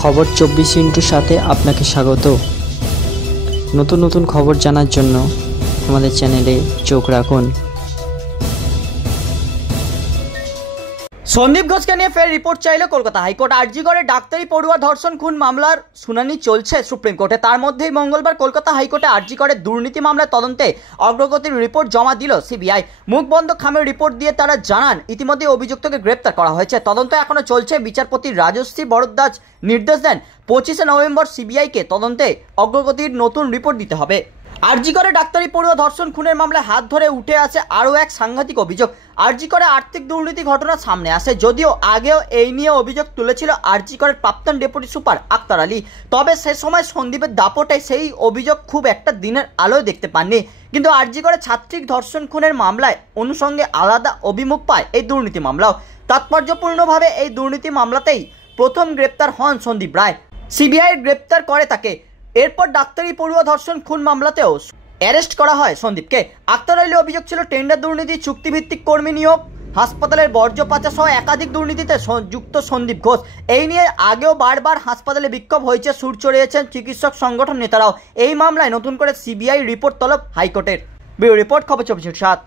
খবর 24 সাথে আপনাকে স্বাগত। নতুন নতুন খবর জানার জন্য আমাদের চ্যানেলে চোখ রাখুন। সন্দীপ ঘোষকে নিয়ে ফের রিপোর্ট চাইল কলকাতা হাইকোর্ট। আরজিকরে ডাক্তারি পড়ুয়া ধর্ষণ খুন মামলার শুনানি চলছে সুপ্রিম কোর্টে। তার মধ্যেই মঙ্গলবার কলকাতা হাইকোর্টে আরজিকরে দুর্নীতি মামলার তদন্তে অগ্রগতির রিপোর্ট জমা দিল সিবিআই। মুখ বন্ধ খামের রিপোর্ট দিয়ে তারা জানান ইতিমধ্যে অভিযুক্তকে গ্রেপ্তার করা হয়েছে। তদন্ত এখনো চলছে। বিচারপতি রাজশ্রী বরদ্দাজ নির্দেশ দেন 25 নভেম্বর সিবিআইকে তদন্তে অগ্রগতির নতুন রিপোর্ট দিতে হবে। আরজিকরে ডাক্তারি পড়ুয়া ধর্ষণ খুনের মামলায় হাত ধরে উঠে আসে আরও এক সাংঘাতিক অভিযোগ। আরজিকরে আর্থিক দুর্নীতি ঘটনা সামনে আসে, যদিও আগেও এই নিয়ে অভিযোগ তুলেছিল আরজিকরের প্রাক্তন ডেপুটি সুপার আক্তার আলী। তবে সে সময় সন্দীপের দাপটে সেই অভিযোগ খুব একটা দিনের আলোয় দেখতে পাননি। কিন্তু আরজিকরে ছাত্রীর ধর্ষণ খুনের মামলায় অনুষঙ্গে আলাদা অভিমুখ পায় এই দুর্নীতি মামলাও। তাৎপর্যপূর্ণভাবে এই দুর্নীতি মামলাতেই প্রথম গ্রেপ্তার হন সন্দীপ রায়। সিবিআই গ্রেপ্তার করে তাকে। এরপর ডাক্তারি পড়ুয়া ধর্ষণ খুন মামলাতেও অ্যারেস্ট করা হয় সন্দীপকে। আক্তার আলীর অভিযোগ ছিল টেন্ডার দুর্নীতি, চুক্তিভিত্তিক কর্মী নিয়োগ, হাসপাতালের বর্জ্য পাচার সহ একাধিক দুর্নীতিতে যুক্ত সন্দীপ ঘোষ। এই নিয়ে আগেও বারবার হাসপাতালে বিক্ষোভ হয়েছে, সুর চড়িয়েছেন চিকিৎসক সংগঠন নেতারাও। এই মামলায় নতুন করে সিবিআই রিপোর্ট তলব হাইকোর্টের। ব্যুরো রিপোর্ট, খবর 24/7।